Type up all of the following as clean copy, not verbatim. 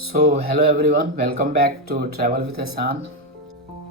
So hello everyone, welcome back to travel with Ehsan.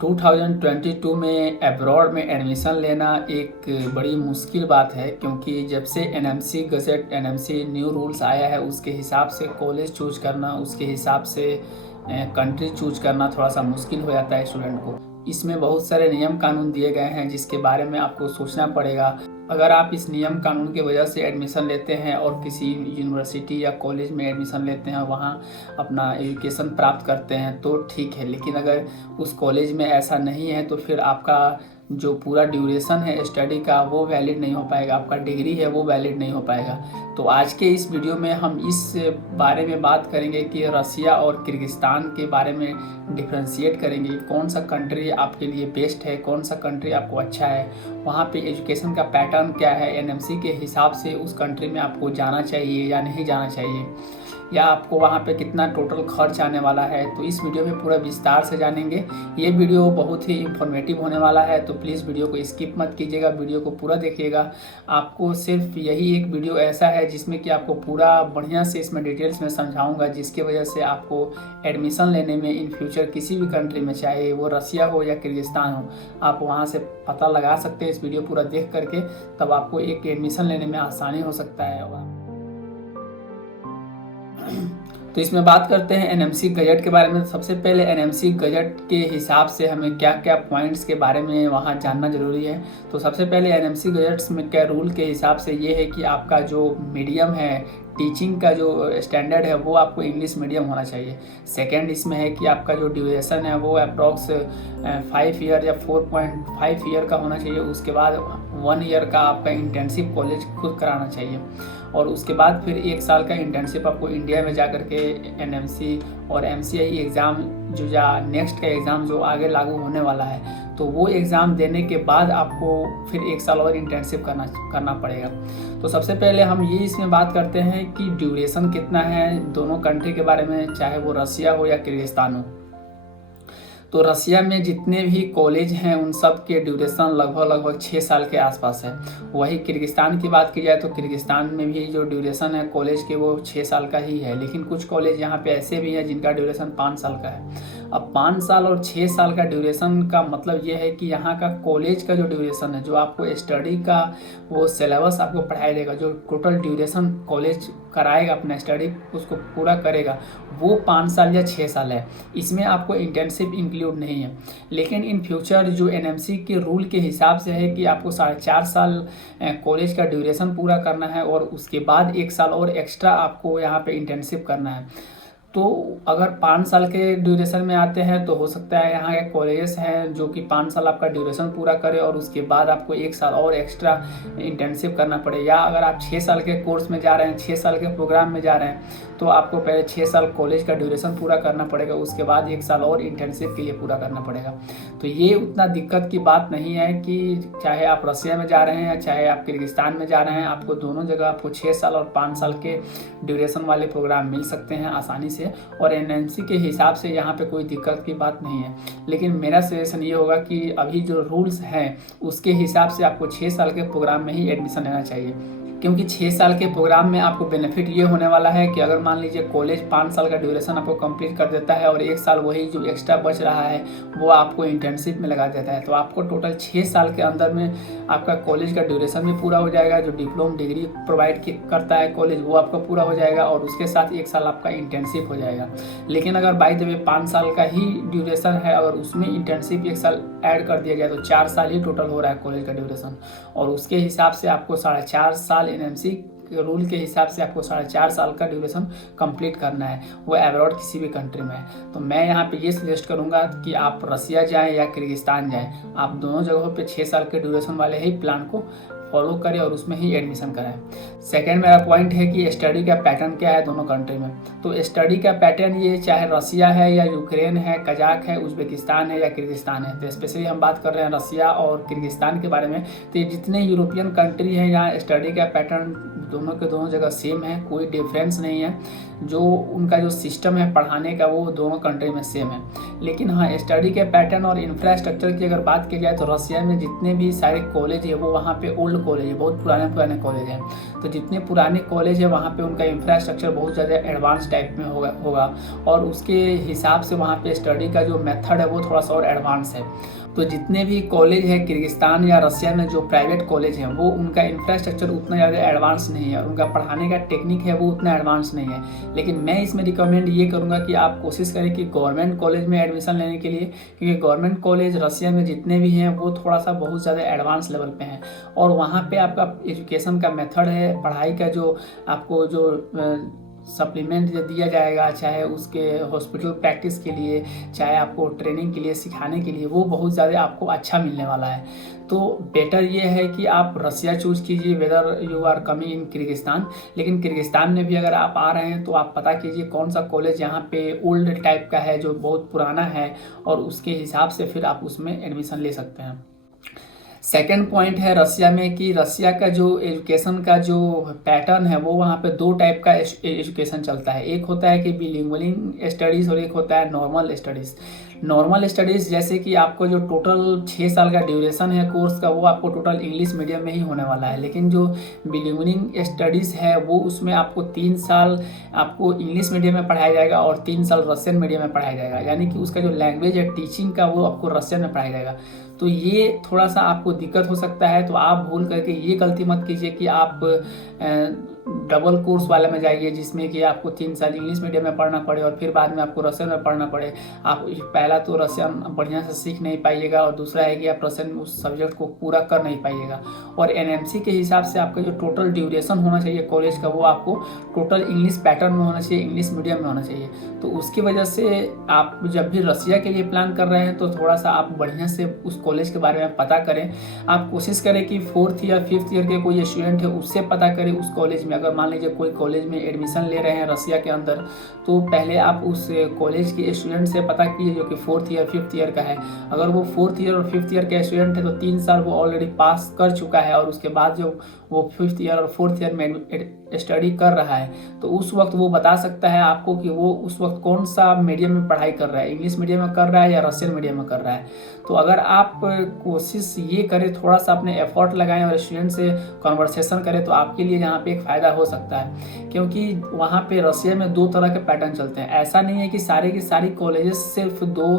2022 में abroad में admission लेना एक बड़ी मुश्किल बात है, क्योंकि जब से NMC gazette NMC new rules आया है उसके हिसाब से कॉलेज चूज करना, उसके हिसाब से कंट्री चूज करना थोड़ा सा मुश्किल हो जाता है स्टूडेंट को। इसमें बहुत सारे नियम कानून दिए गए हैं जिसके बारे में आपको सोचना पड़ेगा। अगर आप इस नियम कानून की वजह से एडमिशन लेते हैं और किसी यूनिवर्सिटी या कॉलेज में एडमिशन लेते हैं, वहाँ अपना एजुकेशन प्राप्त करते हैं तो ठीक है, लेकिन अगर उस कॉलेज में ऐसा नहीं है तो फिर आपका जो पूरा ड्यूरेशन है स्टडी का वो वैलिड नहीं हो पाएगा, आपका डिग्री है वो वैलिड नहीं हो पाएगा। तो आज के इस वीडियो में हम इस बारे में बात करेंगे कि रसिया और किर्गिस्तान के बारे में डिफ्रेंशिएट करेंगे, कौन सा कंट्री आपके लिए बेस्ट है, कौन सा कंट्री आपको अच्छा है, वहाँ पे एजुकेशन का पैटर्न क्या है, एनएमसी के हिसाब से उस कंट्री में आपको जाना चाहिए या नहीं जाना चाहिए, या आपको वहाँ पे कितना टोटल खर्च आने वाला है। तो इस वीडियो में पूरा विस्तार से जानेंगे। ये वीडियो बहुत ही इंफॉर्मेटिव होने वाला है, तो प्लीज़ वीडियो को स्किप मत कीजिएगा, वीडियो को पूरा देखिएगा। आपको सिर्फ यही एक वीडियो ऐसा है जिसमें कि आपको पूरा बढ़िया से इसमें डिटेल्स में समझाऊंगा, जिसकी वजह से आपको एडमिशन लेने में इन फ्यूचर किसी भी कंट्री में, चाहे वो रसिया हो या किर्गिस्तान हो, आप वहाँ से पता लगा सकते हैं इस वीडियो पूरा देख करके। तब आपको एक एडमिशन लेने में आसानी हो सकता है। तो इसमें बात करते हैं एनएमसी गजट के बारे में। सबसे पहले एनएमसी गजट के हिसाब से हमें क्या क्या पॉइंट्स के बारे में वहाँ जानना जरूरी है। तो सबसे पहले एनएमसी गजट्स में क्या रूल के हिसाब से ये है कि आपका जो मीडियम है, टीचिंग का जो स्टैंडर्ड है वो आपको इंग्लिश मीडियम होना चाहिए। सेकंड इसमें है कि आपका जो ड्यूरेशन है वो अप्रॉक्स 5 ईयर या 4.5 ईयर का होना चाहिए। उसके बाद 1 ईयर का आपका इंटर्नशिप कॉलेज खुद कराना चाहिए, और उसके बाद फिर 1 साल का इंटर्नशिप आपको इंडिया में जा करके एनएमसी और एमसीआई एग्ज़ाम जो या नेक्स्ट का एग्ज़ाम जो आगे लागू होने वाला है, तो वो एग्ज़ाम देने के बाद आपको फिर 1 साल और इंटर्नशिप करना पड़ेगा। तो सबसे पहले हम ये इसमें बात करते हैं कि ड्यूरेशन कितना है दोनों कंट्री के बारे में, चाहे वो रसिया हो या किर्गिस्तान हो। तो रसिया में जितने भी कॉलेज हैं उन सब के ड्यूरेशन लगभग 6 साल के आसपास है। वही किर्गिस्तान की बात की जाए तो किर्गिस्तान में भी जो ड्यूरेशन है कॉलेज के वो 6 साल का ही है, लेकिन कुछ कॉलेज यहाँ पे ऐसे भी हैं जिनका ड्यूरेशन 5 साल का है। अब 5 साल और 6 साल का ड्यूरेशन का मतलब ये है कि यहाँ का कॉलेज का जो ड्यूरेशन है, जो आपको स्टडी का वो सिलेबस आपको पढ़ाया जाएगा, जो टोटल ड्यूरेशन कॉलेज कराएगा अपना स्टडी उसको पूरा करेगा, वो 5 साल या 6 साल है। इसमें आपको इंटर्नशिप इंक्लूड नहीं है। लेकिन इन फ्यूचर जो एनएमसी के रूल के हिसाब से है कि आपको 4.5 साल कॉलेज का ड्यूरेशन पूरा करना है, और उसके बाद 1 साल और एक्स्ट्रा आपको यहाँ पे इंटर्नशिप करना है। तो अगर 5 साल के ड्यूरेशन में आते हैं तो हो सकता है यहाँ के कॉलेजेस हैं जो कि 5 साल आपका ड्यूरेशन पूरा करे और उसके बाद आपको 1 साल और एक्स्ट्रा इंटर्नशिप करना पड़े। या अगर आप 6 साल के कोर्स में जा रहे हैं, 6 साल के प्रोग्राम में जा रहे हैं, तो आपको पहले 6 साल कॉलेज का ड्यूरेशन पूरा करना पड़ेगा, उसके बाद 1 साल और इंटर्नशिप के लिए पूरा करना पड़ेगा। तो ये उतना दिक्कत की बात नहीं है कि चाहे आप रसिया में जा रहे हैं या चाहे आप किर्गिस्तान में जा रहे हैं, आपको दोनों जगह आपको 6 साल और 5 साल के ड्यूरेशन वाले प्रोग्राम मिल सकते हैं आसानी से, और एनएमसी के हिसाब से यहाँ पे कोई दिक्कत की बात नहीं है। लेकिन मेरा सजेशन ये होगा कि अभी जो रूल्स हैं उसके हिसाब से आपको 6 साल के प्रोग्राम में ही एडमिशन लेना चाहिए, क्योंकि 6 साल के प्रोग्राम में आपको बेनिफिट ये होने वाला है कि अगर मान लीजिए कॉलेज 5 साल का ड्यूरेशन आपको कंप्लीट कर देता है और 1 साल वही जो एक्स्ट्रा बच रहा है वो आपको इंटर्नशिप में लगा देता है, तो आपको टोटल 6 साल के अंदर में आपका कॉलेज का ड्यूरेशन भी पूरा हो जाएगा। जो डिप्लोमा डिग्री प्रोवाइड करता है कॉलेज वो आपका पूरा हो जाएगा, और उसके साथ 1 साल आपका इंटर्नशिप हो जाएगा। लेकिन अगर बाय द वे 5 साल का ही ड्यूरेशन है, अगर उसमें इंटर्नशिप 1 साल ऐड कर दिया गया तो 4 साल ही टोटल हो रहा है कॉलेज का ड्यूरेशन, और उसके हिसाब से आपको 4.5 साल एनएमसी रूल के हिसाब से आपको 4.5 साल का ड्यूरेशन कंप्लीट करना है, वो अब्रॉड किसी भी कंट्री में है। तो मैं यहाँ पे ये सजेस्ट करूँगा कि आप रसिया जाएं या किर्गिस्तान जाएं, आप दोनों जगहों पे 6 साल के ड्यूरेशन वाले ही प्लान को फॉलो करें और उसमें ही एडमिशन कराएं। सेकेंड मेरा पॉइंट है कि स्टडी का पैटर्न क्या है दोनों कंट्री में। तो स्टडी का पैटर्न ये चाहे रसिया है या यूक्रेन है, कजाक है, उज्बेकिस्तान है या किर्गिस्तान है, तो स्पेशली हम बात कर रहे हैं रसिया और किर्गिस्तान के बारे में। तो ये जितने यूरोपियन कंट्री हैं यहाँ स्टडी का पैटर्न दोनों के दोनों जगह सेम है, कोई डिफरेंस नहीं है। जो उनका जो सिस्टम है पढ़ाने का वो दोनों कंट्री में सेम है। लेकिन हाँ, स्टडी के पैटर्न और इंफ्रास्ट्रक्चर की अगर बात की जाए तो रसिया में जितने भी सारे कॉलेज है वो वहाँ पे ओल्ड कॉलेज है, बहुत पुराने कॉलेज हैं। तो जितने पुराने कॉलेज है वहाँ पे उनका इंफ्रास्ट्रक्चर बहुत ज़्यादा एडवांस टाइप में होगा और उसके हिसाब से वहाँ पे स्टडी का जो मेथड है वो थोड़ा सा और एडवांस है। तो जितने भी कॉलेज है किर्गिस्तान या रसिया में जो प्राइवेट कॉलेज हैं वो उनका इंफ्रास्ट्रक्चर उतना ज़्यादा एडवांस नहीं है और उनका पढ़ाने का टेक्निक है वो उतना एडवांस नहीं है। लेकिन मैं इसमें रिकमेंड ये करूँगा कि आप कोशिश करें कि गवर्नमेंट कॉलेज में एडमिशन लेने के लिए, क्योंकि गवर्नमेंट कॉलेज रसिया में जितने भी हैं वो थोड़ा सा बहुत ज़्यादा एडवांस लेवल पे हैं और वहाँ पे आपका एजुकेशन का मेथड है, पढ़ाई का जो आपको जो सप्लीमेंट दिया जाएगा, चाहे उसके हॉस्पिटल प्रैक्टिस के लिए, चाहे आपको ट्रेनिंग के लिए, सिखाने के लिए, वो बहुत ज़्यादा आपको अच्छा मिलने वाला है। तो बेटर ये है कि आप रसिया चूज़ कीजिए whether you are coming in Kyrgyzstan. लेकिन किर्गिस्तान में भी अगर आप आ रहे हैं तो आप पता कीजिए कौन सा कॉलेज यहाँ पे ओल्ड टाइप का है, जो बहुत पुराना है, और उसके हिसाब से फिर आप उसमें एडमिशन ले सकते हैं। सेकेंड पॉइंट है रसिया में कि रसिया का जो एजुकेशन का जो पैटर्न है वो वहाँ पे दो टाइप का एजुकेशन चलता है। एक होता है कि बिलिंगुअल स्टडीज़ और एक होता है नॉर्मल स्टडीज़। नॉर्मल स्टडीज़ जैसे कि आपको जो टोटल 6 साल का ड्यूरेशन है कोर्स का वो आपको टोटल इंग्लिश मीडियम में ही होने वाला है। लेकिन जो बिलिंगुअल स्टडीज़ है वो उसमें आपको 3 साल आपको इंग्लिश मीडियम में पढ़ाया जाएगा और 3 साल रशियन मीडियम में पढ़ाया जाएगा, यानी कि उसका जो लैंग्वेज है टीचिंग का वो आपको रशियन में पढ़ाया जाएगा। तो ये थोड़ा सा आपको दिक्कत हो सकता है, तो आप भूल करके ये गलती मत कीजिए कि आप डबल कोर्स वाले में जाइए जिसमें कि आपको 3 साल इंग्लिश मीडियम में पढ़ना पड़े और फिर बाद में आपको रशियन में पढ़ना पड़े। आप पहला तो रशियन बढ़िया से सीख नहीं पाइएगा और दूसरा है कि आप रशियन उस सब्जेक्ट को पूरा कर नहीं पाइएगा। और एनएमसी के हिसाब से आपका जो टोटल ड्यूरेशन होना चाहिए कॉलेज का वो आपको टोटल इंग्लिश पैटर्न में होना चाहिए, इंग्लिश मीडियम में होना चाहिए। तो उसकी वजह से आप जब भी रसिया के लिए प्लान कर रहे हैं तो थोड़ा सा आप बढ़िया से उस कॉलेज के बारे में पता करें। आप कोशिश करें कि 4th या 5th ईयर के कोई स्टूडेंट है उससे पता करें उस कॉलेज में। अगर मान लीजिए कोई कॉलेज में एडमिशन ले रहे हैं रसिया के अंदर तो पहले आप उस कॉलेज के स्टूडेंट से पता कीजिए जो कि 4th ईयर 5th ईयर का है। अगर वो 4th ईयर और 5th ईयर का स्टूडेंट है तो 3 साल वो ऑलरेडी पास कर चुका है और उसके बाद जो वो 5th ईयर और 4th ईयर में स्टडी कर रहा है तो उस वक्त वो बता सकता है आपको कि वो उस वक्त कौन सा मीडियम में पढ़ाई कर रहा है, इंग्लिश मीडियम में कर रहा है या रशियन मीडियम में कर रहा है। तो अगर आप कोशिश ये करें, थोड़ा सा अपने एफर्ट लगाएं और स्टूडेंट से कन्वर्सेशन करें तो आपके लिए यहाँ पे एक फ़ायदा हो सकता है। क्योंकि वहाँ पे रसिया में 2 तरह के पैटर्न चलते हैं। ऐसा नहीं है कि सारे की सारी कॉलेजेस सिर्फ 2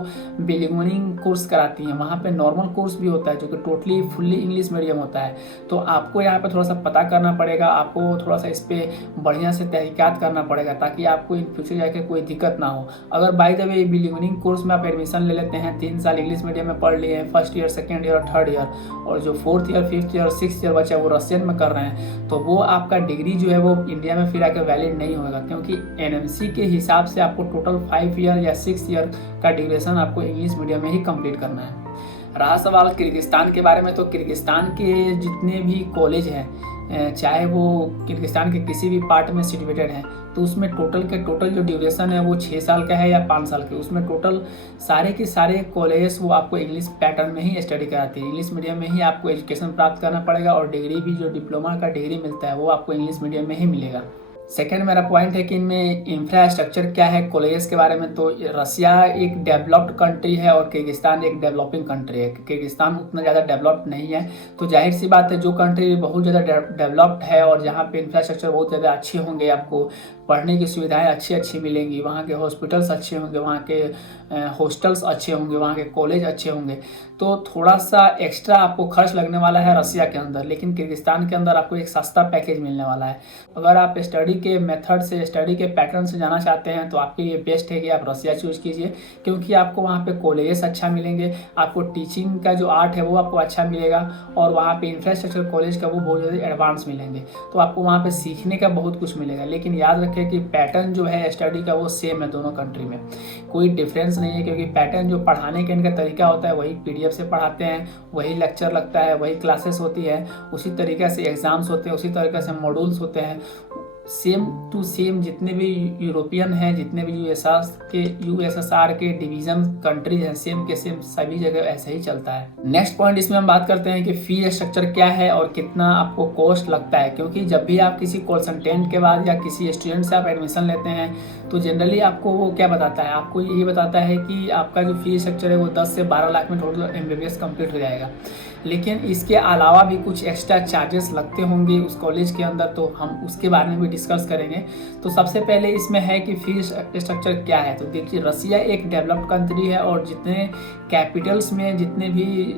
बिलिंगुअल कोर्स कराती हैं, वहाँ पे नॉर्मल कोर्स भी होता है जो कि टोटली फुल्ली इंग्लिश मीडियम होता है। तो आपको यहाँ पे थोड़ा सा पता करना पड़ेगा, आपको थोड़ा सा इस पर बढ़िया से तहकीकात करना पड़ेगा ताकि आपको इन फ्यूचर जाके कोई दिक्कत ना हो। अगर बाय द वे बिलिंगुअल कोर्स में आप एडमिशन ले लेते हैं, 3 साल इंग्लिश मीडियम में पढ़ लिए हैं, 1st ईयर 2nd ईयर और 3rd ईयर, और जो 4th ईयर 5th ईयर और 6th ईयर बचा वो रशियन में कर रहे हैं, तो वो आपका डिग्री जो है वो इंडिया में फिर आकर वैलिड नहीं होगा। क्योंकि एनएमसी के हिसाब से आपको टोटल 5 ईयर या 6 ईयर का ड्यूरेशन आपको इंग्लिश मीडियम में ही कंप्लीट करना है। रहा सवाल किर्गिस्तान के बारे में, तो किर्गिस्तान के जितने भी कॉलेज हैं चाहे वो किर्गिस्तान के किसी भी पार्ट में सिचुएटेड है तो उसमें टोटल जो ड्यूरेशन है वो 6 साल का है या 5 साल के, उसमें टोटल सारे के सारे कॉलेजेस वो आपको इंग्लिश पैटर्न में ही स्टडी कराती है। इंग्लिश मीडियम में ही आपको एजुकेशन प्राप्त करना पड़ेगा और डिग्री भी, जो डिप्लोमा का डिग्री मिलता है वो आपको इंग्लिश मीडियम में ही मिलेगा। सेकेंड मेरा पॉइंट है कि इनमें इंफ्रास्ट्रक्चर क्या है कॉलेजेस के बारे में। तो रसिया एक डेवलप्ड कंट्री है और किर्गिस्तान एक डेवलपिंग कंट्री है। किर्गिस्तान उतना ज़्यादा डेवलप्ड नहीं है, तो जाहिर सी बात है जो कंट्री बहुत ज़्यादा डेवलप्ड है और जहाँ पे इंफ्रास्ट्रक्चर बहुत ज़्यादा अच्छे होंगे, आपको पढ़ने की सुविधाएं अच्छी मिलेंगी, वहाँ के हॉस्पिटल्स अच्छे होंगे, वहाँ के हॉस्टल्स अच्छे होंगे, वहाँ के कॉलेज अच्छे होंगे, तो थोड़ा सा एक्स्ट्रा आपको खर्च लगने वाला है रसिया के अंदर। लेकिन किर्गिस्तान के अंदर आपको एक सस्ता पैकेज मिलने वाला है। अगर आप स्टडी के मेथड से, स्टडी के पैटर्न से जाना चाहते हैं तो आपके लिए बेस्ट है कि आप रसिया चूज़ कीजिए, क्योंकि आपको वहाँ पे कॉलेजेस अच्छा मिलेंगे, आपको टीचिंग का जो आर्ट है वो आपको अच्छा मिलेगा और वहाँ पे इंफ्रास्ट्रक्चर कॉलेज का वो बहुत ज़्यादा एडवांस मिलेंगे, तो आपको वहाँ पे सीखने का बहुत कुछ मिलेगा। लेकिन याद रखें कि पैटर्न जो है स्टडी का वो सेम है दोनों कंट्री में, कोई डिफरेंस नहीं है, क्योंकि पैटर्न जो पढ़ाने का इनका तरीका होता है वही PDF से पढ़ाते हैं, वही लेक्चर लगता है, वही क्लासेस होती है, उसी तरीके से एग्जाम्स होते हैं, उसी तरीके से मॉड्यूल्स होते हैं, सेम टू सेम जितने भी यूरोपियन हैं, जितने भी यूएसएसआर के डिवीजन कंट्रीज हैं, सेम के सेम सभी जगह ऐसा ही चलता है। नेक्स्ट पॉइंट इसमें हम बात करते हैं कि फी स्ट्रक्चर क्या है और कितना आपको कॉस्ट लगता है। क्योंकि जब भी आप किसी कंसल्टेंट के बाद या किसी स्टूडेंट से आप एडमिशन लेते हैं तो जनरली आपको वो क्या बताता है, आपको यही बताता है कि आपका जो फी स्ट्रक्चर है वो 10 से 12 लाख में टोटल MBBS कंप्लीट हो जाएगा। लेकिन इसके अलावा भी कुछ एक्स्ट्रा चार्जेस लगते होंगे उस कॉलेज के अंदर, तो हम उसके बारे में भी डिस्कस करेंगे। तो सबसे पहले इसमें है कि फी स्ट्रक्चर क्या है। तो देखिए, रसिया एक डेवलप्ड कंट्री है और जितने कैपिटल्स में जितने भी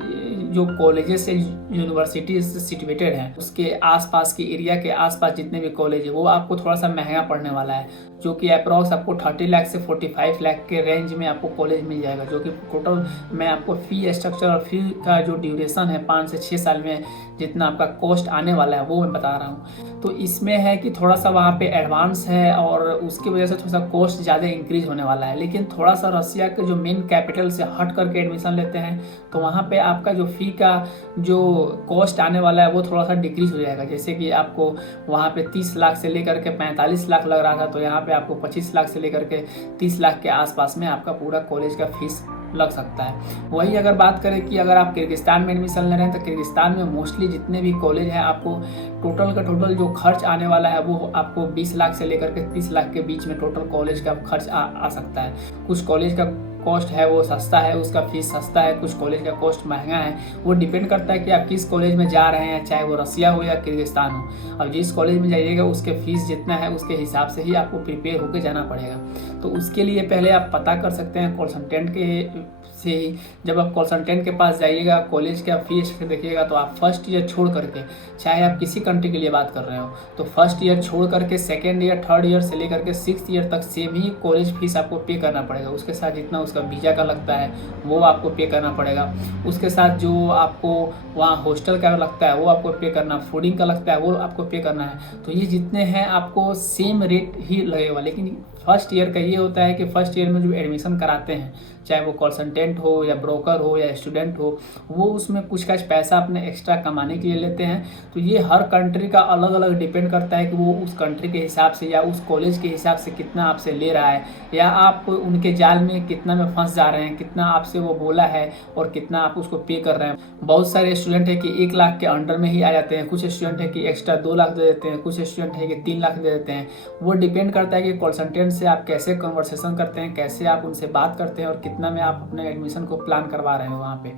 जो कॉलेजेस से यूनिवर्सिटीज सिचुएटेड हैं उसके आसपास के एरिया के आसपास जितने भी कॉलेज है वो आपको थोड़ा सा महंगा पड़ने वाला है, जो कि अप्रॉक्स आपको 30 लाख से 45 लाख के रेंज में आपको कॉलेज मिल जाएगा। जो कि टोटल मैं आपको फी स्ट्रक्चर और फी का जो ड्यूरेशन है 5 से 6 साल में जितना आपका कॉस्ट आने वाला है वो मैं बता रहा हूँ। तो इसमें है कि थोड़ा सा वहाँ पे एडवांस है और उसकी वजह से थोड़ा सा कॉस्ट ज़्यादा इंक्रीज होने वाला है। लेकिन थोड़ा सा रसिया के जो मेन कैपिटल से हट करके एडमिशन लेते हैं तो वहाँ पे आपका जो फी का जो कॉस्ट आने वाला है वो थोड़ा सा डिक्रीज हो जाएगा। जैसे कि आपको वहाँ पे 30 लाख से लेकर के 45 लाख लग रहा था, तो यहाँ पे आपको 25 लाख से लेकर के 30 लाख के आसपास में आपका पूरा कॉलेज का फीस लग सकता है। वही अगर बात करें कि अगर आप किर्गिस्तान में एडमिशन ले रहे हैं तो किर्गिस्तान में मोस्टली जितने भी कॉलेज हैं आपको टोटल का टोटल जो खर्च आने वाला है वो आपको 20 लाख से लेकर के 30 लाख के बीच में टोटल कॉलेज का खर्च आ सकता है। कुछ कॉलेज का कॉस्ट है वो सस्ता है, उसका फीस सस्ता है, कुछ कॉलेज का कॉस्ट महंगा है। वो डिपेंड करता है कि आप किस कॉलेज में जा रहे हैं, चाहे वो रसिया हो या किर्गिस्तान हो। अब जिस कॉलेज में जाइएगा उसके फीस जितना है उसके हिसाब से ही आपको प्रिपेयर होकर जाना पड़ेगा। तो उसके लिए पहले आप पता कर सकते हैं कंसल्टेंट के से ही। जब आप कंसल्टेंट के पास जाइएगा कॉलेज का फीस देखिएगा तो आप फर्स्ट ईयर छोड़ करके, चाहे आप किसी कंट्री के लिए बात कर रहे हो, तो फर्स्ट ईयर छोड़ करके सेकेंड ईयर, थर्ड ईयर से लेकर के 6th ईयर तक सेम ही कॉलेज फीस आपको पे करना पड़ेगा। उसके साथ जितना उसका वीज़ा का लगता है वो आपको पे करना पड़ेगा। उसके साथ जो आपको वहाँ हॉस्टल का लगता है वो आपको पे करना, फूडिंग का लगता है वो आपको पे करना है। तो ये जितने हैं आपको सेम रेट ही लगेगा। लेकिन फर्स्ट ईयर का ये होता है कि फर्स्ट ईयर में जो एडमिशन कराते हैं, चाहे वो कंसल्टेंट हो या ब्रोकर हो या स्टूडेंट हो, वो उसमें कुछ का पैसा अपने एक्स्ट्रा कमाने के लिए लेते हैं। तो ये हर कंट्री का अलग अलग डिपेंड करता है कि वो उस कंट्री के हिसाब से या उस कॉलेज के हिसाब से कितना आपसे ले रहा है, या आप उनके जाल में कितना में फंस जा रहे हैं, कितना आपसे वो बोला है और कितना आप उसको पे कर रहे हैं। बहुत सारे स्टूडेंट है कि 1 लाख के अंडर में ही आ जाते हैं, कुछ स्टूडेंट है कि एक्स्ट्रा 2 लाख दे देते हैं, कुछ स्टूडेंट है कि 3 लाख दे देते हैं। वो डिपेंड करता है कि कंसल्टेंट से आप कैसे कन्वर्सेशन करते हैं, कैसे आप उनसे बात करते हैं और कितना में आप अपने एडमिशन को प्लान करवा रहे हैं वहाँ पे।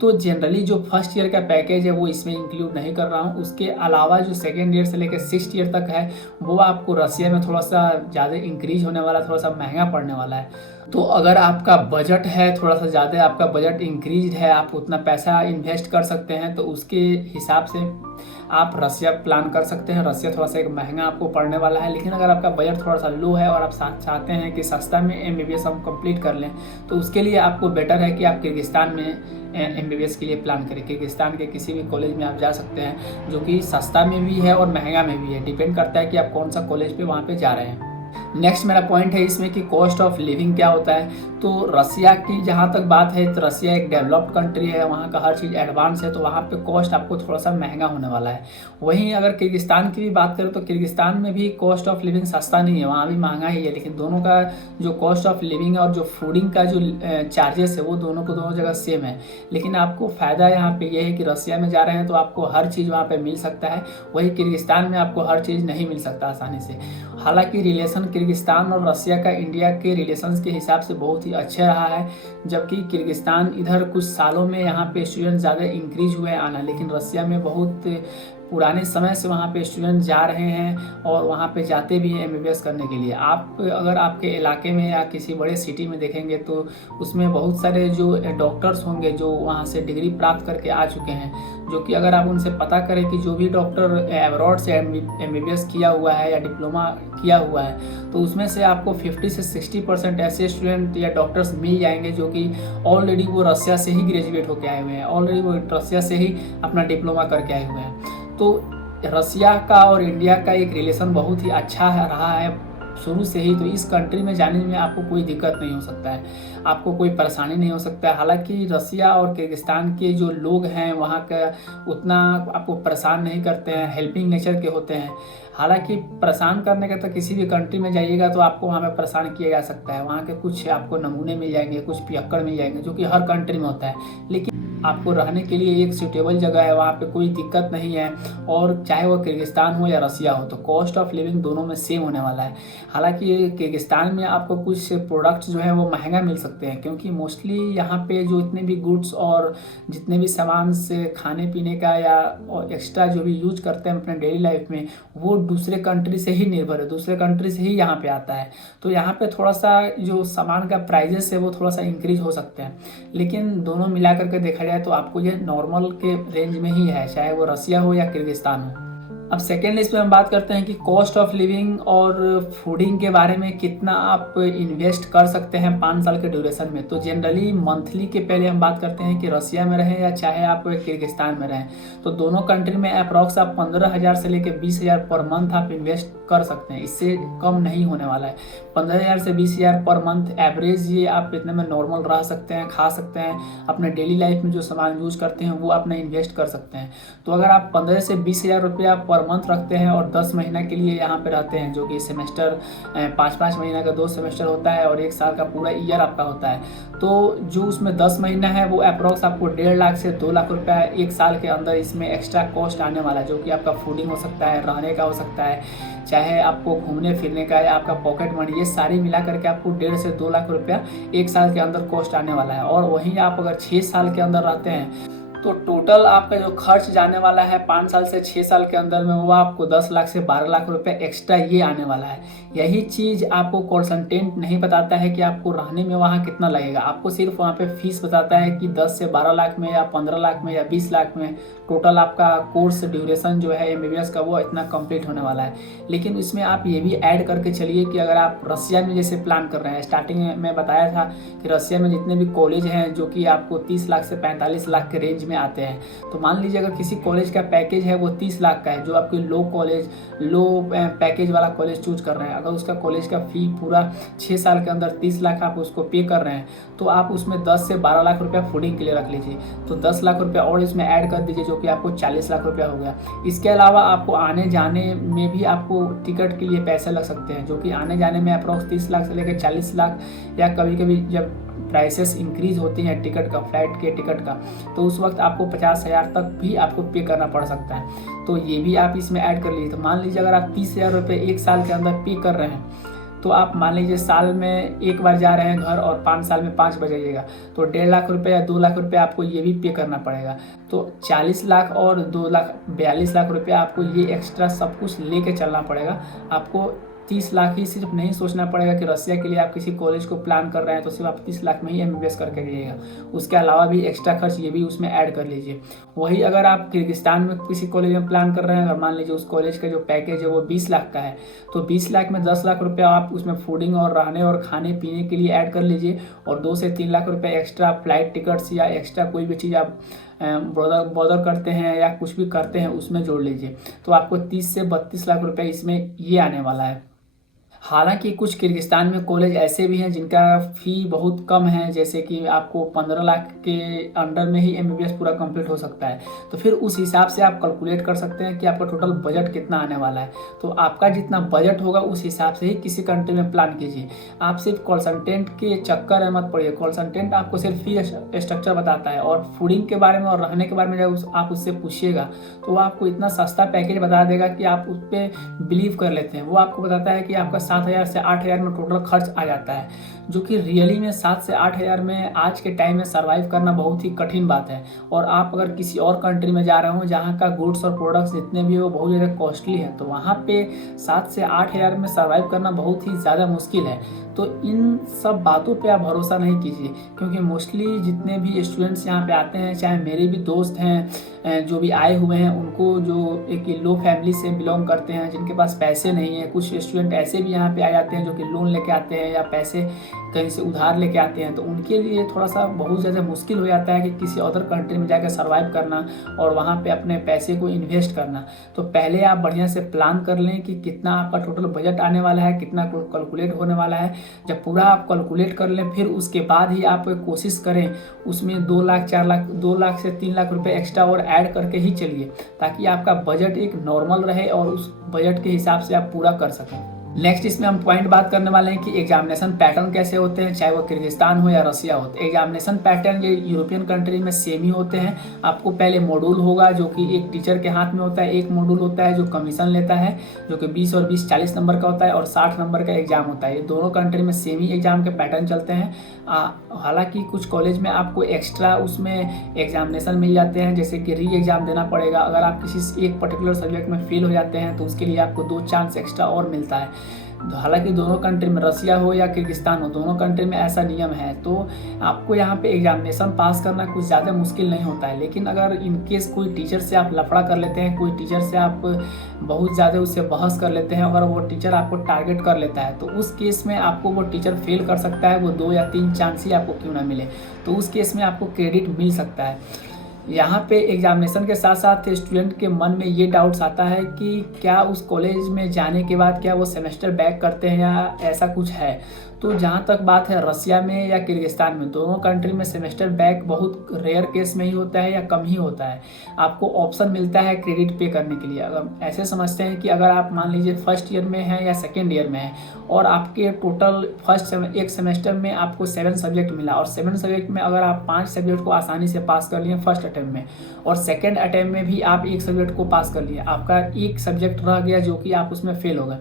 तो जनरली जो फर्स्ट ईयर का पैकेज है वो इसमें इंक्लूड नहीं कर रहा हूँ। उसके अलावा जो सेकेंड ईयर से लेकर 6th ईयर तक है वो आपको रसिया में थोड़ा सा ज़्यादा इंक्रीज होने वाला, थोड़ा सा महंगा पड़ने वाला है। तो अगर आपका बजट है थोड़ा सा ज़्यादा, आपका बजट इंक्रीज है, आप उतना पैसा इन्वेस्ट कर सकते हैं, तो उसके हिसाब से आप रसिया प्लान कर सकते हैं। रसिया थोड़ा सा एक महंगा आपको पड़ने वाला है। लेकिन अगर आपका बजट थोड़ा सा लो है और आप चाहते हैं कि सस्ता में MBBS हम कंप्लीट कर लें, तो उसके लिए आपको बेटर है कि आप किर्गिस्तान में MBBS के लिए प्लान करें। किर्गिस्तान के किसी भी कॉलेज में आप जा सकते हैं, जो कि सस्ता में भी है और महंगा में भी है। डिपेंड करता है कि आप कौन सा कॉलेज पे वहाँ पे जा रहे हैं। नेक्स्ट मेरा पॉइंट है इसमें कि कॉस्ट ऑफ लिविंग क्या होता है। तो रसिया की जहाँ तक बात है तो रसिया एक डेवलप्ड कंट्री है, वहाँ का हर चीज़ एडवांस है, तो वहाँ पे कॉस्ट आपको थोड़ा सा महंगा होने वाला है। वहीं अगर किर्गिस्तान की भी बात करें तो किर्गिस्तान में भी कॉस्ट ऑफ लिविंग सस्ता नहीं है, वहाँ भी महंगा ही है। लेकिन दोनों का जो कॉस्ट ऑफ लिविंग और जो फूडिंग का जो चार्जेस है वो दोनों जगह सेम है। लेकिन आपको फ़ायदा यहाँ पे ये है कि रसिया में जा रहे हैं तो आपको हर चीज़ वहाँ पर मिल सकता है, वहीं किर्गिस्तान में आपको हर चीज़ नहीं मिल सकता आसानी से। हालांकि रिलेशन किर्गिस्तान और रसिया का इंडिया के रिलेशंस के हिसाब से बहुत ही अच्छा रहा है, जबकि किर्गिस्तान इधर कुछ सालों में यहाँ पे स्टूडेंट ज़्यादा इंक्रीज हुए आना, लेकिन रसिया में बहुत पुराने समय से वहाँ पे स्टूडेंट जा रहे हैं और वहाँ पे जाते भी हैं MBBS करने के लिए। आप अगर आपके इलाके में या किसी बड़े सिटी में देखेंगे तो उसमें बहुत सारे जो डॉक्टर्स होंगे जो वहाँ से डिग्री प्राप्त करके आ चुके हैं, जो कि अगर आप उनसे पता करें कि जो भी डॉक्टर अब्रॉड से MBBS किया हुआ है या डिप्लोमा किया हुआ है, तो उसमें से आपको 50 से 60% ऐसे स्टूडेंट या डॉक्टर्स मिल जाएंगे जो कि ऑलरेडी वो रसिया से ही ग्रेजुएट होकर आए हुए हैं, ऑलरेडी वो रसिया से ही अपना डिप्लोमा करके आए हुए हैं। तो रसिया का और इंडिया का एक रिलेशन बहुत ही अच्छा रहा है शुरू से ही, तो इस कंट्री में जाने में आपको कोई दिक्कत नहीं हो सकता है, आपको कोई परेशानी नहीं हो सकता है। हालांकि रसिया और किर्गिस्तान के जो लोग हैं वहाँ का उतना आपको परेशान नहीं करते हैं, हेल्पिंग नेचर के होते हैं। हालांकि परेशान करने का तो किसी भी कंट्री में जाइएगा तो आपको वहाँ पे परेशान किया जा सकता है, वहाँ के कुछ आपको नमूने मिल जाएंगे, कुछ पियक्कड़ मिल जाएंगे, जो कि हर कंट्री में होता है। लेकिन आपको रहने के लिए एक सूटेबल जगह है, वहाँ पे कोई दिक्कत नहीं है। और चाहे वो किर्गिस्तान हो या रसिया हो, तो कॉस्ट ऑफ लिविंग दोनों में सेम होने वाला है। हालांकि किर्गिस्तान में आपको कुछ प्रोडक्ट्स जो है वो महंगा मिल सकते हैं, क्योंकि मोस्टली यहाँ पे जो इतने भी गुड्स और जितने भी सामान से खाने पीने का या एक्स्ट्रा जो भी यूज करते हैं अपने डेली लाइफ में, वो दूसरे कंट्री से ही निर्भर है, दूसरे कंट्री से ही यहाँ पे आता है। तो यहाँ पे थोड़ा सा जो सामान का प्राइजेस है वो थोड़ा सा इंक्रीज हो सकते हैं, लेकिन दोनों मिला करके देखा जाए तो आपको ये नॉर्मल के रेंज में ही है, चाहे वो रसिया हो या किर्गिस्तान हो। अब सेकेंड लिस्ट पे हम बात करते हैं कि कॉस्ट ऑफ लिविंग और फूडिंग के बारे में कितना आप इन्वेस्ट कर सकते हैं 5 साल के ड्यूरेशन में। तो जनरली मंथली के पहले हम बात करते हैं कि रसिया में रहें या चाहे आप किर्गिस्तान में रहें, तो दोनों कंट्री में अप्रॉक्स आप 15,000 से लेकर 20,000 पर मंथ आप इन्वेस्ट कर सकते हैं, इससे कम नहीं होने वाला है। 15,000 से 20,000 पर मंथ एवरेज, ये आप इतने में नॉर्मल रह सकते हैं, खा सकते हैं, अपने डेली लाइफ में जो सामान यूज करते हैं वो अपना इन्वेस्ट कर सकते हैं। तो अगर आप 15 से 20,000 रुपया पर मंथ रखते हैं और 10 महीना के लिए यहाँ पे रहते हैं, जो कि सेमेस्टर 5-5 महीना का 2 सेमेस्टर होता है और 1 साल का पूरा ईयर आपका होता है, तो जो उसमें 10 महीना है वो अप्रॉक्स आपको 1.5 लाख से 2 लाख रुपया 1 साल के अंदर इसमें एक्स्ट्रा कॉस्ट आने वाला है, जो कि आपका फूडिंग हो सकता है, रहने का हो सकता है, चाहे आपको घूमने फिरने का या आपका पॉकेट मनी, ये सारी मिला करके आपको 1.5 से 2 लाख रुपया 1 साल के अंदर कॉस्ट आने वाला है। और वहीं आप अगर 6 साल के अंदर रहते हैं तो टोटल आपका जो खर्च जाने वाला है 5 साल से 6 साल के अंदर में, वो आपको 10 लाख से 12 लाख रुपए एक्स्ट्रा ये आने वाला है। यही चीज़ आपको कंसल्टेंट नहीं बताता है कि आपको रहने में वहाँ कितना लगेगा, आपको सिर्फ वहाँ पे फीस बताता है कि 10 से 12 लाख में या 15 लाख में या 20 लाख में टोटल आपका कोर्स ड्यूरेशन जो है MBBS का वो इतना कंप्लीट होने वाला है। लेकिन इसमें आप ये भी ऐड करके चलिए कि अगर आप रसिया में जैसे प्लान कर रहे हैं, स्टार्टिंग में मैं बताया था कि रसिया में जितने भी कॉलेज हैं जो कि आपको 30 लाख से 45 लाख के रेंज में आते हैं, तो मान लीजिए अगर किसी कॉलेज का पैकेज है वो 30 लाख का है, जो आपके लो पैकेज वाला कॉलेज चूज कर रहे हैं, अगर उसका कॉलेज का फी पूरा 6 साल के अंदर 30 लाख आप उसको पे कर रहे हैं, तो आप उसमें 10 से 12 लाख रुपया फूडिंग के लिए रख लीजिए, तो 10 लाख रुपया और इसमें ऐड कर दीजिए, जो कि आपको 40 लाख रुपया हो गया। इसके अलावा आपको आने जाने में भी आपको टिकट के लिए पैसे लग सकते हैं, जो कि आने जाने में अप्रॉक्स 30 लाख से लेकर 40 लाख, या कभी कभी जब प्राइसेस इंक्रीज होती हैं टिकट का, फ्लाइट के टिकट का, तो उस वक्त आपको 50,000 तक भी आपको पे करना पड़ सकता है। तो ये भी आप इसमें ऐड कर लीजिए। तो मान लीजिए अगर आप 30,000 रुपये 1 साल के अंदर पे कर रहे हैं, तो आप मान लीजिए साल में 1 बार जा रहे हैं घर और 5 साल में 5 बार जाइएगा, तो 1.5 लाख रुपये या 2 लाख रुपये आपको ये भी पे करना पड़ेगा। तो 40 लाख और 2 लाख 42 लाख रुपया आपको ये एक्स्ट्रा सब कुछ लेके चलना पड़ेगा। आपको 30 लाख ही सिर्फ नहीं सोचना पड़ेगा कि रसिया के लिए आप किसी कॉलेज को प्लान कर रहे हैं तो सिर्फ आप 30 लाख में ही MBBS करके जाइएगा, उसके अलावा भी एक्स्ट्रा खर्च ये भी उसमें ऐड कर लीजिए। वही अगर आप किर्गिस्तान में किसी कॉलेज में प्लान कर रहे हैं, अगर मान लीजिए उस कॉलेज का जो पैकेज है वो 20 लाख का है, तो 20 लाख में 10 लाख रुपया आप उसमें फूडिंग और रहने और खाने पीने के लिए ऐड कर लीजिए, और 2 से 3 लाख रुपये एक्स्ट्रा फ्लाइट टिकट्स या एक्स्ट्रा कोई भी चीज़ आप बॉर्डर करते हैं या कुछ भी करते हैं उसमें जोड़ लीजिए, तो आपको 30 से 32 लाख रुपये इसमें ये आने वाला है। हालांकि कुछ किर्गिस्तान में कॉलेज ऐसे भी हैं जिनका फ़ी बहुत कम है, जैसे कि आपको 15 लाख के अंडर में ही MBBS पूरा कंप्लीट हो सकता है, तो फिर उस हिसाब से आप कैलकुलेट कर सकते हैं कि आपका टोटल बजट कितना आने वाला है। तो आपका जितना बजट होगा उस हिसाब से ही किसी कंट्री में प्लान कीजिए। आप सिर्फ कंसल्टेंट के चक्कर में मत पड़िए, कंसल्टेंट आपको सिर्फ फी स्ट्रक्चर बताता है, और फूडिंग के बारे में और रहने के बारे में जब आप उससे पूछिएगा तो वो आपको इतना सस्ता पैकेज बता देगा कि आप उस पर बिलीव कर लेते हैं। वो आपको बताता है कि आपका 7,000 से 8,000 में टोटल खर्च आ जाता है, जो कि रियली में 7 से 8,000 में आज के टाइम में सर्वाइव करना बहुत ही कठिन बात है। और आप अगर किसी और कंट्री में जा रहे हो जहाँ का गुड्स और प्रोडक्ट्स जितने भी हो बहुत ज़्यादा कॉस्टली है, तो वहाँ पे 7 से 8,000 में सर्वाइव करना बहुत ही ज़्यादा मुश्किल है। तो इन सब बातों पे आप भरोसा नहीं कीजिए, क्योंकि मोस्टली जितने भी स्टूडेंट्स यहाँ पे आते हैं, चाहे मेरे भी दोस्त हैं जो भी आए हुए हैं, उनको जो एक लो फैमिली से बिलोंग करते हैं, जिनके पास पैसे नहीं है, कुछ स्टूडेंट ऐसे भी यहाँ पे आ जाते हैं जो कि लोन लेके आते हैं या पैसे कहीं से उधार लेके आते हैं, तो उनके लिए थोड़ा सा बहुत ज़्यादा मुश्किल हो जाता है कि किसी अदर कंट्री में जाकर सर्वाइव करना और वहाँ पे अपने पैसे को इन्वेस्ट करना। तो पहले आप बढ़िया से प्लान कर लें कि कितना आपका टोटल बजट आने वाला है, कितना कैलकुलेट होने वाला है। जब पूरा आप कैलकुलेट कर लें फिर उसके बाद ही आप कोशिश करें उसमें 2 लाख 4 लाख 2 लाख से 3 लाख रुपए एक्स्ट्रा और ऐड करके ही चलिए, ताकि आपका बजट एक नॉर्मल रहे और उस बजट के हिसाब से आप पूरा कर सकें। नेक्स्ट इसमें हम पॉइंट बात करने वाले हैं कि एग्जामिनेशन पैटर्न कैसे होते हैं, चाहे वो किर्गिस्तान हो या रसिया हो। एग्जामिनेशन पैटर्न ये यूरोपियन कंट्री में सेम ही होते हैं। आपको पहले मॉड्यूल होगा जो कि एक टीचर के हाथ में होता है, एक मॉड्यूल होता है जो कमीशन लेता है जो कि 20 और 20 40 नंबर का होता है और 60 नंबर का एग्जाम होता है। ये दोनों कंट्री में सेम ही एग्जाम के पैटर्न चलते हैं। हालांकि कुछ कॉलेज में आपको एक्स्ट्रा उसमें एग्जामिनेशन मिल जाते हैं, जैसे कि री एग्जाम देना पड़ेगा। अगर आप किसी एक पर्टिकुलर सब्जेक्ट में फेल हो जाते हैं तो उसके लिए आपको 2 चांस एक्स्ट्रा और मिलता है। हालांकि दोनों कंट्री में, रसिया हो या किर्गिस्तान हो, दोनों कंट्री में ऐसा नियम है। तो आपको यहाँ पे एग्जामिनेशन पास करना कुछ ज़्यादा मुश्किल नहीं होता है। लेकिन अगर इनकेस कोई टीचर से आप लफड़ा कर लेते हैं, कोई टीचर से आप बहुत ज़्यादा उससे बहस कर लेते हैं, अगर वो टीचर आपको टारगेट कर लेता है तो उस केस में आपको वो टीचर फेल कर सकता है। वो 2 या 3 चांस ही आपको क्यों ना मिले, तो उस केस में आपको क्रेडिट मिल सकता है। यहाँ पे एग्जामिनेशन के साथ साथ स्टूडेंट के मन में ये डाउट्स आता है कि क्या उस कॉलेज में जाने के बाद क्या वो सेमेस्टर बैक करते हैं या ऐसा कुछ है। तो जहाँ तक बात है रसिया में या किर्गिस्तान में, दोनों कंट्री में सेमेस्टर बैक बहुत रेयर केस में ही होता है या कम ही होता है। आपको ऑप्शन मिलता है क्रेडिट पे करने के लिए। अगर ऐसे समझते हैं कि अगर आप मान लीजिए फर्स्ट ईयर में हैं या सेकेंड ईयर में हैं और आपके टोटल एक सेमेस्टर में आपको 7 सब्जेक्ट मिला और 7 सब्जेक्ट में अगर आप 5 सब्जेक्ट को आसानी से पास कर लिए फर्स्ट अटेम्प्ट में और सेकेंड अटेम्प्ट में भी आप 1 सब्जेक्ट को पास कर लिए, आपका एक सब्जेक्ट रह गया जो कि आप उसमें फेल हो गए,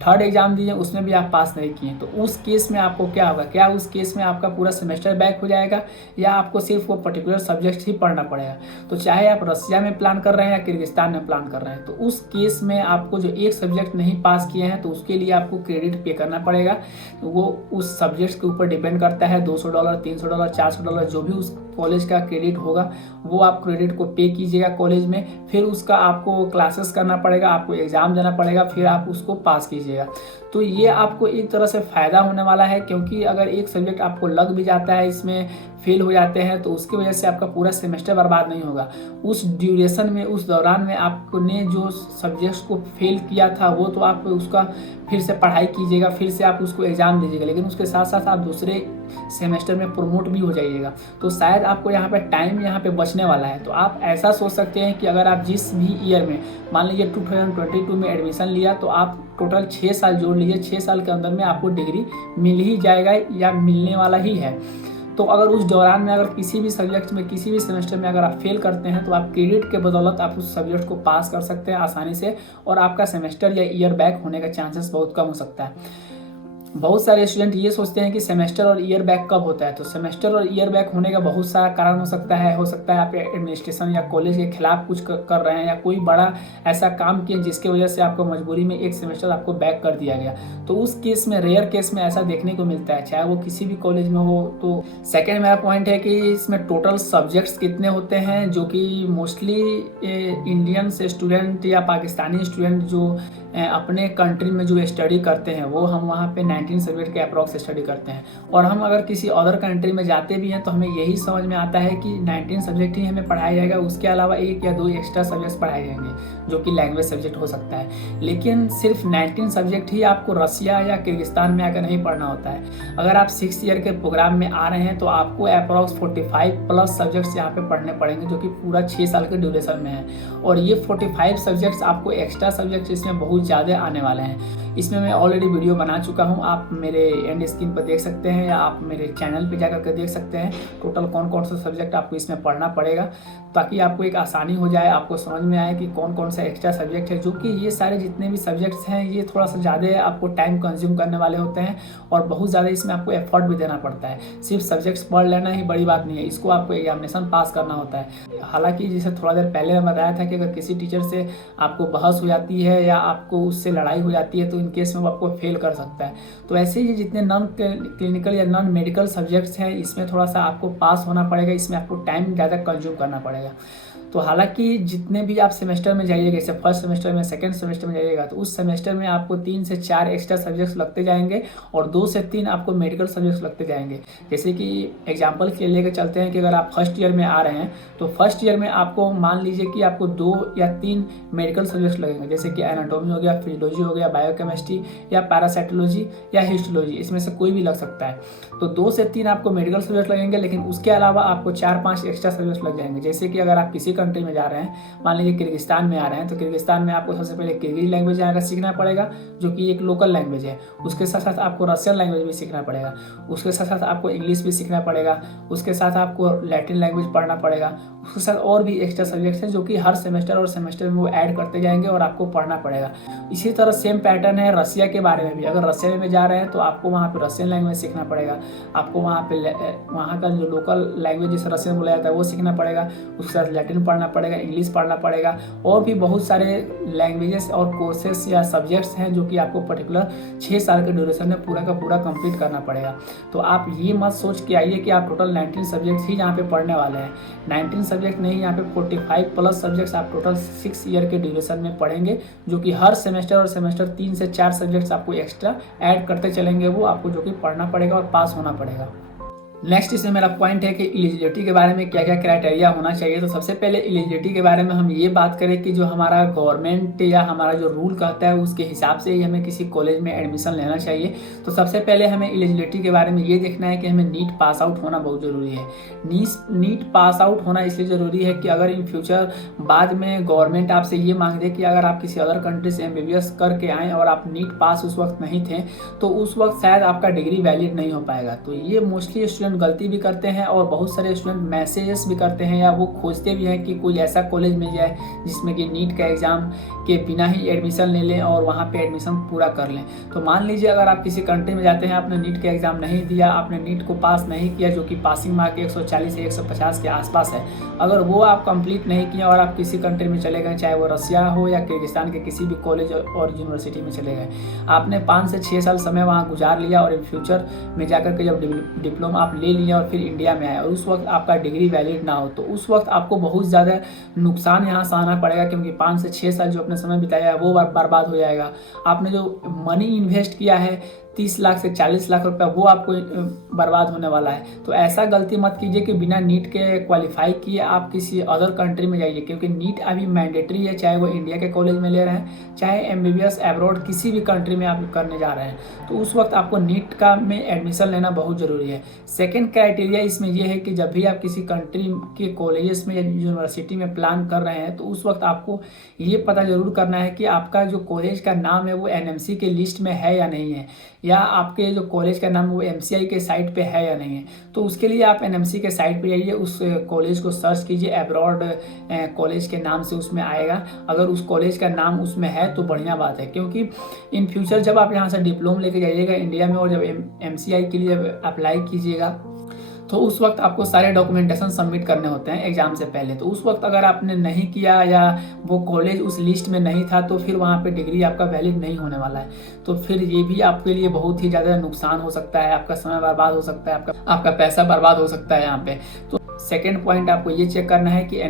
थर्ड एग्जाम दिए उसमें भी आप पास नहीं किए, तो उस केस में आपको क्या होगा, क्या उस केस में आपका पूरा सेमेस्टर बैक हो जाएगा या आपको सिर्फ वो पर्टिकुलर सब्जेक्ट ही पढ़ना पड़ेगा। तो चाहे आप रसिया में प्लान कर रहे हैं या किर्गिस्तान में प्लान कर रहे हैं, तो उस केस में आपको जो एक सब्जेक्ट नहीं पास किए हैं तो उसके लिए आपको क्रेडिट पे करना पड़ेगा। तो वो उस सब्जेक्ट के ऊपर डिपेंड करता है, $200, $300, $400 जो भी उस कॉलेज का क्रेडिट होगा वो आप क्रेडिट को पे कीजिएगा कॉलेज में, फिर उसका आपको क्लासेस करना पड़ेगा, आपको एग्ज़ाम देना पड़ेगा, फिर आप उसको पास कीजिएगा। तो ये आपको एक तरह से फ़ायदा होने वाला है, क्योंकि अगर एक सब्जेक्ट आपको लग भी जाता है, इसमें फेल हो जाते हैं, तो उसकी वजह से आपका पूरा सेमेस्टर बर्बाद नहीं होगा। उस ड्यूरेशन में, उस दौरान में आपने जो सब्जेक्ट्स को फेल किया था वो तो आप उसका फिर से पढ़ाई कीजिएगा, फिर से आप उसको एग्ज़ाम दीजिएगा, लेकिन उसके साथ साथ आप दूसरे सेमेस्टर में प्रमोट भी हो जाइएगा। तो शायद आपको यहाँ पे टाइम यहाँ पे बचने वाला है। तो आप ऐसा सोच सकते हैं कि अगर आप जिस भी ईयर में, मान लीजिए 2022 में एडमिशन लिया, तो आप टोटल 6 साल जोड़ लीजिए, 6 साल के अंदर में आपको डिग्री मिल ही जाएगा या मिलने वाला ही है। तो अगर उस दौरान में अगर किसी भी सब्जेक्ट में, किसी भी सेमेस्टर में अगर आप फेल करते हैं तो आप क्रेडिट के बदौलत आप उस सब्जेक्ट को पास कर सकते हैं आसानी से, और आपका सेमेस्टर या ईयर बैक होने का चांसेस बहुत कम हो सकता है। बहुत सारे स्टूडेंट ये सोचते हैं कि सेमेस्टर और ईयर बैक कब होता है। तो सेमेस्टर और ईयर बैक होने का बहुत सारा कारण हो सकता है आप एडमिनिस्ट्रेशन या कॉलेज के खिलाफ कुछ कर रहे हैं या कोई बड़ा ऐसा काम किए जिसके वजह से आपको मजबूरी में एक सेमेस्टर आपको बैक कर दिया गया। तो उस केस में, रेयर केस में ऐसा देखने को मिलता है, चाहे वो किसी भी कॉलेज में हो। तो सेकेंड मेरा पॉइंट है कि इसमें टोटल सब्जेक्ट्स कितने होते हैं, जो कि मोस्टली इंडियन स्टूडेंट या पाकिस्तानी स्टूडेंट जो अपने कंट्री में जो स्टडी करते हैं वो हम वहाँ पे 19 सब्जेक्ट के अप्रॉक्स स्टडी करते हैं। और हम अगर किसी अदर कंट्री में जाते भी हैं तो हमें यही समझ में आता है कि 19 सब्जेक्ट ही हमें पढ़ाया जाएगा, उसके अलावा 1 या 2 एक्स्ट्रा सब्जेक्ट्स पढ़ाए जाएंगे जो कि लैंग्वेज सब्जेक्ट हो सकता है। लेकिन सिर्फ 19 सब्जेक्ट ही आपको रसिया या किर्गिस्तान में आकर नहीं पढ़ना होता है। अगर आप 6 ईयर के प्रोग्राम में आ रहे हैं तो आपको अप्रॉक्स 45+ सब्जेक्ट्स यहाँ पे पढ़ने पड़ेंगे, जो कि पूरा 6 साल के ड्यूरेशन में है। और ये 45 सब्जेक्ट्स आपको एक्स्ट्रा सब्जेक्ट्स इसमें बहुत ज़्यादा आने वाले हैं। इसमें मैं ऑलरेडी वीडियो बना चुका हूँ, आप मेरे एंड स्क्रीन पर देख सकते हैं या आप मेरे चैनल पे जाकर के देख सकते हैं टोटल कौन कौन सा सब्जेक्ट आपको इसमें पढ़ना पड़ेगा, ताकि आपको एक आसानी हो जाए, आपको समझ में आए कि कौन कौन सा एक्स्ट्रा सब्जेक्ट है। जो कि ये सारे जितने भी सब्जेक्ट्स हैं ये थोड़ा सा ज़्यादा आपको टाइम कंज्यूम करने वाले होते हैं और बहुत ज़्यादा इसमें आपको एफर्ट भी देना पड़ता है। सिर्फ सब्जेक्ट्स पढ़ लेना ही बड़ी बात नहीं है, इसको आपको एग्जामिनेशन पास करना होता है। हालांकि जैसे थोड़ा देर पहले मैं बताया था कि अगर किसी टीचर से आपको बहस हो जाती है या आपको उससे लड़ाई हो जाती है तो इन केस में वो आपको फेल कर सकता है। तो ऐसे ही जितने नॉन क्लिनिकल या नॉन मेडिकल सब्जेक्ट्स हैं इसमें थोड़ा सा आपको पास होना पड़ेगा, इसमें आपको टाइम ज़्यादा कंज्यूम करना पड़ेगा। तो हालांकि जितने भी आप सेमेस्टर में जाइएगा, जैसे फर्स्ट सेमेस्टर में, सेकंड सेमेस्टर में जाइएगा, तो उस सेमेस्टर में आपको 3 से 4 एक्स्ट्रा सब्जेक्ट्स लगते जाएंगे और 2 से 3 आपको मेडिकल सब्जेक्ट्स लगते जाएंगे। जैसे कि एग्जाम्पल के लिए लेकर चलते हैं कि अगर आप फर्स्ट ईयर में आ रहे हैं तो फर्स्ट ईयर में आपको मान लीजिए कि आपको 2 या 3 मेडिकल सब्जेक्ट्स लगेंगे, जैसे कि एनाटॉमी हो गया, फिजियोलॉजी हो गया, बायोकेमिस्ट्री या पैरासाइटोलॉजी या हिस्टोलॉजी, इसमें से कोई भी लग सकता है। तो 2 से 3 आपको मेडिकल सब्जेक्ट लगेंगे, लेकिन उसके अलावा आपको 4-5 एक्स्ट्रा सब्जेक्ट लग जाएंगे। जैसे कि अगर आप किसी कंट्री में जा रहे हैं, मान लीजिए किर्गिस्तान में आ रहे हैं, तो किर्गिस्तान में आपको सबसे पहले किर्गिज लैंग्वेज आएगा सीखना पड़ेगा, जो कि एक लोकल लैंग्वेज है। उसके साथ साथ आपको रशियन लैंग्वेज भी सीखना पड़ेगा, उसके साथ साथ आपको इंग्लिश भी सीखना पड़ेगा, उसके साथ आपको लैटिन लैंग्वेज पढ़ना पड़ेगा, उसके साथ और भी एक्स्ट्रा सब्जेक्ट्स हैं जो कि हर सेमेस्टर और सेमेस्टर में वो ऐड करते जाएंगे और आपको पढ़ना पड़ेगा। इसी तरह सेम पैटर्न है रसिया के बारे में भी। अगर रसिया में जा रहे हैं तो आपको वहाँ पे रशियन लैंग्वेज सीखना पड़ेगा, आपको वहाँ का जो लोकल लैंग्वेज जिसे रशियन बोला जाता है वो सीखना पड़ेगा, उसके साथ लैटिन पढ़ना पड़ेगा, इंग्लिश पढ़ना पड़ेगा, और भी बहुत सारे लैंग्वेजेस और कोर्सेस या सब्जेक्ट्स हैं जो कि आपको पर्टिकुलर 6 साल के ड्यूरेशन में पूरा का पूरा कंप्लीट करना पड़ेगा। तो आप ये मत सोच के आइए कि आप टोटल 19 सब्जेक्ट्स ही यहाँ पे पढ़ने वाले हैं। 19 सब्जेक्ट नहीं, यहाँ पे 45 प्लस सब्जेक्ट्स आप टोटल 6 ईयर के ड्यूरेशन में पढ़ेंगे, जो कि हर सेमेस्टर और सेमेस्टर 3 से 4 सब्जेक्ट्स आपको एक्स्ट्रा ऐड करते चलेंगे, वो आपको जो कि पढ़ना पड़ेगा और पास होना पड़ेगा। नेक्स्ट इसमें मेरा पॉइंट है कि एलिजिबिलिटी के बारे में क्या क्या क्राइटेरिया होना चाहिए। तो सबसे पहले एलिजिबिलिटी के बारे में हम ये बात करें कि जो हमारा गवर्नमेंट या हमारा जो रूल कहता है उसके हिसाब से ही हमें किसी कॉलेज में एडमिशन लेना चाहिए। तो सबसे पहले हमें एलिजिबिलिटी के बारे में ये देखना है कि हमें नीट पास आउट होना बहुत ज़रूरी है। नीट पास आउट होना इसलिए ज़रूरी है कि अगर इन फ्यूचर बाद में गवर्नमेंट आपसे ये मांग दे कि अगर आप किसी अदर कंट्री से MBBS करके आएँ और आप नीट पास उस वक्त नहीं थे, तो उस वक्त शायद आपका डिग्री वैलिड नहीं हो पाएगा। तो ये मोस्टली स्टूडेंट गलती भी करते हैं और बहुत सारे स्टूडेंट मैसेजेस भी करते हैं या वो खोजते भी हैं कि कोई ऐसा कॉलेज मिल जाए जिसमें कि नीट का एग्ज़ाम के बिना ही एडमिशन ले लें और वहाँ पे एडमिशन पूरा कर लें। तो मान लीजिए अगर आप किसी कंट्री में जाते हैं, आपने नीट का एग्ज़ाम नहीं दिया, आपने नीट को पास नहीं किया, जो कि पासिंग मार्क 140 से 150 के आसपास है, अगर वो आप कंप्लीट नहीं किया और आप किसी कंट्री में चले गए, चाहे वो रसिया हो या किर्गिस्तान के किसी भी कॉलेज और यूनिवर्सिटी में चले गए, आपने 5 से 6 साल समय वहाँ गुजार लिया और इन फ्यूचर में जाकर के जब डिप्लोमा आप ले लिया और फिर इंडिया में आए और उस वक्त आपका डिग्री वैलिड ना हो, तो उस वक्त आपको बहुत ज़्यादा नुकसान यहाँ सहना पड़ेगा, क्योंकि 5 से 6 साल जो अपने समय बिताया है वो बर्बाद हो जाएगा। आपने जो मनी इन्वेस्ट किया है 30 लाख से 40 लाख रुपया, वो आपको बर्बाद होने वाला है। तो ऐसा गलती मत कीजिए कि बिना नीट के क्वालिफाई किए आप किसी अदर कंट्री में जाइए, क्योंकि नीट अभी मैंडेटरी है, चाहे वो इंडिया के कॉलेज में ले रहे हैं, चाहे MBBS अब्रॉड किसी भी कंट्री में आप करने जा रहे हैं। तो उस वक्त आपको नीट का में एडमिशन लेना बहुत ज़रूरी है। सेकेंड क्राइटेरिया इसमें यह है कि जब भी आप किसी कंट्री के कॉलेजेस में या यूनिवर्सिटी में प्लान कर रहे हैं, तो उस वक्त आपको ये पता ज़रूर करना है कि आपका जो कॉलेज का नाम है वो NMC के लिस्ट में है या नहीं है, या आपके जो कॉलेज का नाम वो MCI के साइट पे है या नहीं है। तो उसके लिए आप NMC के साइट पे जाइए, उस कॉलेज को सर्च कीजिए, अब्रॉड कॉलेज के नाम से उसमें आएगा। अगर उस कॉलेज का नाम उसमें है तो बढ़िया बात है, क्योंकि इन फ्यूचर जब आप यहाँ से डिप्लोमा लेके जाइएगा इंडिया में और जब MCI के लिए अप्लाई कीजिएगा, तो उस वक्त आपको सारे डॉक्यूमेंटेशन सबमिट करने होते हैं एग्जाम से पहले। तो उस वक्त अगर आपने नहीं किया या वो कॉलेज उस लिस्ट में नहीं था, तो फिर वहाँ पे डिग्री आपका वैलिड नहीं होने वाला है। तो फिर ये भी आपके लिए बहुत ही ज़्यादा नुकसान हो सकता है, आपका समय बर्बाद हो सकता है, आपका पैसा बर्बाद हो सकता है यहाँ पे। तो सेकेंड पॉइंट आपको ये चेक करना है कि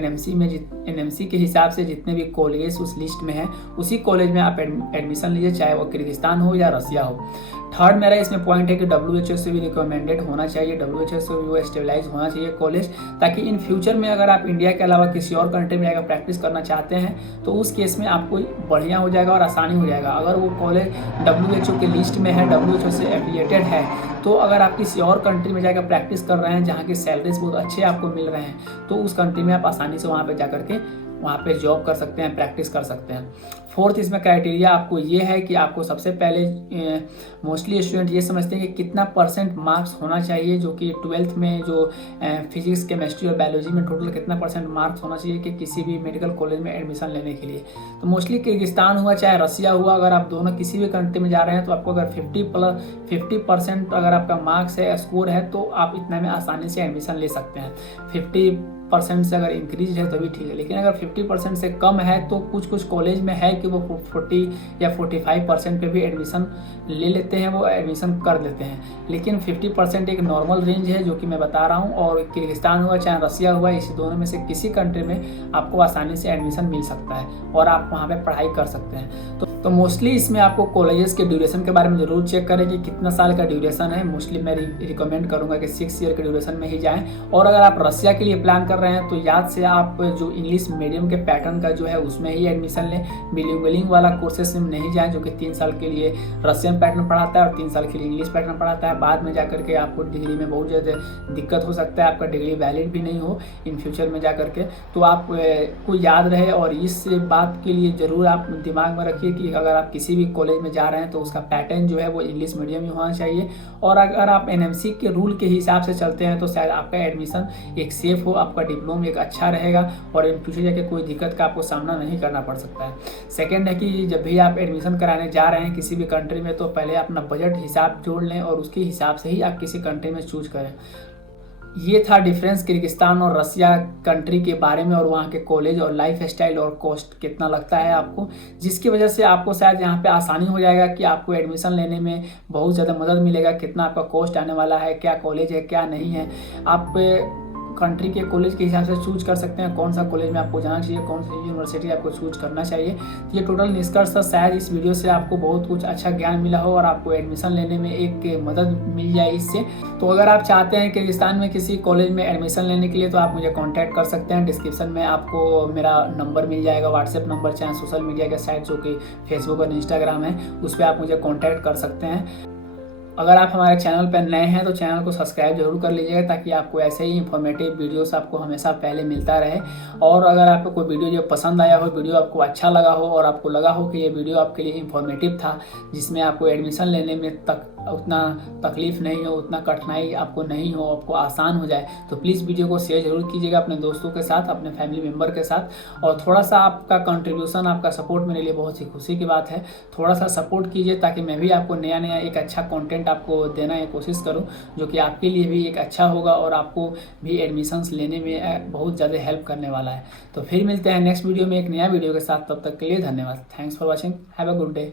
NMC के हिसाब से जितने भी कॉलेज उस लिस्ट में है उसी कॉलेज में आप एडमिशन लीजिए, चाहे वो किर्गिस्तान हो या रसिया हो। थर्ड मेरा इसमें पॉइंट है कि WHO से भी रिकमेंडेड होना चाहिए, WHO से भी वो स्टेबलाइज होना चाहिए कॉलेज, ताकि इन फ्यूचर में अगर आप इंडिया के अलावा किसी और कंट्री में जाकर प्रैक्टिस करना चाहते हैं तो उस केस में आपको बढ़िया हो जाएगा और आसानी हो जाएगा। अगर वो कॉलेज WHO के लिस्ट में है, WHO से एफिलिएटेड है, तो अगर आप किसी और कंट्री में जाकर प्रैक्टिस कर रहे हैं जहाँ की सैलरीज बहुत अच्छे आपको मिल रहे हैं, तो उस कंट्री में आप आसानी से वहाँ पे जा करके वहाँ पे जॉब कर सकते हैं, प्रैक्टिस कर सकते हैं। फोर्थ इसमें क्राइटेरिया आपको ये है कि आपको सबसे पहले मोस्टली स्टूडेंट ये समझते हैं कि कितना % मार्क्स होना चाहिए, जो कि 12th में जो फिजिक्स, केमिस्ट्री और बायोलॉजी में टोटल कितना % मार्क्स होना चाहिए कि किसी भी मेडिकल कॉलेज में एडमिशन लेने के लिए। तो मोस्टली किर्गिस्तान हुआ चाहे रसिया हुआ, अगर आप दोनों किसी भी कंट्री में जा रहे हैं तो आपको अगर 50% अगर आपका मार्क्स है, स्कोर है, तो आप इतना में आसानी से एडमिशन ले सकते हैं। 50% से अगर इंक्रीज है तभी ठीक है, लेकिन अगर 50% से कम है तो कुछ कुछ कॉलेज में है कि वो 40 या 45% पे भी एडमिशन ले लेते हैं, वो एडमिशन कर देते हैं। लेकिन 50% एक नॉर्मल रेंज है जो कि मैं बता रहा हूँ। और किर्गिस्तान हुआ चाहे रसिया हुआ, इस दोनों में से किसी कंट्री में आपको आसानी से एडमिशन मिल सकता है और आप वहाँ पे पढ़ाई कर सकते हैं। तो मोस्टली इसमें आपको कॉलेजेस के ड्यूरेशन के बारे में ज़रूर चेक करें कि कितना साल का ड्यूरेशन है। मोस्टली मैं रिकमेंड करूँगा कि 6 ईयर के ड्यूरेशन में ही जाएं। और अगर आप रसिया के लिए प्लान कर रहे हैं तो याद से आप जो इंग्लिश मीडियम के पैटर्न का जो है उसमें ही एडमिशन लें। बिलिंगुअलिंग वाला कोर्सेस में नहीं जाएँ जो कि 3 साल के लिए रशियन पैटर्न पढ़ाता है और 3 साल के लिए इंग्लिश पैटर्न पढ़ाता है। बाद में जाकर के आपको डिग्री में बहुत ज़्यादा दिक्कत हो सकता है, आपका डिग्री वैलिड भी नहीं हो इन फ्यूचर में जा करके। तो आपको याद रहे और इस बात के लिए ज़रूर आप दिमाग में रखिए कि अगर आप किसी भी कॉलेज में जा रहे हैं तो उसका पैटर्न जो है वो इंग्लिश मीडियम ही होना चाहिए। और अगर आप एनएमसी के रूल के हिसाब से चलते हैं तो शायद आपका एडमिशन एक सेफ हो, आपका डिप्लोमा एक अच्छा रहेगा और इन फ्यूचर जाके कोई दिक्कत का आपको सामना नहीं करना पड़ सकता है। सेकेंड है कि जब भी आप एडमिशन कराने जा रहे हैं किसी भी कंट्री में तो पहले अपना बजट हिसाब जोड़ लें और उसके हिसाब से ही आप किसी कंट्री में चूज करें। ये था डिफरेंस किर्गिस्तान और रसिया कंट्री के बारे में और वहाँ के कॉलेज और लाइफ स्टाइल और कॉस्ट कितना लगता है आपको, जिसकी वजह से आपको शायद यहाँ पे आसानी हो जाएगा कि आपको एडमिशन लेने में बहुत ज़्यादा मदद मिलेगा। कितना आपका कॉस्ट आने वाला है, क्या कॉलेज है क्या नहीं है, आप कंट्री के कॉलेज के हिसाब से चूज कर सकते हैं कौन सा कॉलेज में आपको जाना चाहिए, कौन सी यूनिवर्सिटी आपको चूज करना चाहिए। ये टोटल निष्कर्ष था। शायद इस वीडियो से आपको बहुत कुछ अच्छा ज्ञान मिला हो और आपको एडमिशन लेने में एक मदद मिल जाए इससे। तो अगर आप चाहते हैं किर्गिस्तान में किसी कॉलेज में एडमिशन लेने के लिए तो आप मुझे कॉन्टैक्ट कर सकते हैं। डिस्क्रिप्शन में आपको मेरा नंबर मिल जाएगा, व्हाट्सएप नंबर, चाहे सोशल मीडिया के साइट जो कि फेसबुक और इंस्टाग्राम है उस पर आप मुझे कॉन्टैक्ट कर सकते हैं। अगर आप हमारे चैनल पर नए हैं तो चैनल को सब्सक्राइब जरूर कर लीजिएगा ताकि आपको ऐसे ही इंफॉर्मेटिव वीडियोस आपको हमेशा पहले मिलता रहे। और अगर आपको कोई वीडियो जो पसंद आया हो, वीडियो आपको अच्छा लगा हो और आपको लगा हो कि ये वीडियो आपके लिए इंफॉर्मेटिव था, जिसमें आपको एडमिशन लेने में उतना तकलीफ नहीं हो, उतना कठिनाई आपको नहीं हो, आपको आसान हो जाए, तो प्लीज़ वीडियो को शेयर जरूर कीजिएगा अपने दोस्तों के साथ, अपने फैमिली मेम्बर के साथ। और थोड़ा सा आपका कंट्रीब्यूशन, आपका सपोर्ट मेरे लिए बहुत ही खुशी की बात है। थोड़ा सा सपोर्ट कीजिए ताकि मैं भी आपको नया नया एक अच्छा कंटेंट आपको देना की कोशिश करूं जो कि आपके लिए भी एक अच्छा होगा और आपको भी एडमिशन्स लेने में बहुत ज़्यादा हेल्प करने वाला है। तो फिर मिलते हैं नेक्स्ट वीडियो में एक नया वीडियो के साथ। तब तक के लिए धन्यवाद। Thanks for watching. Have a good day.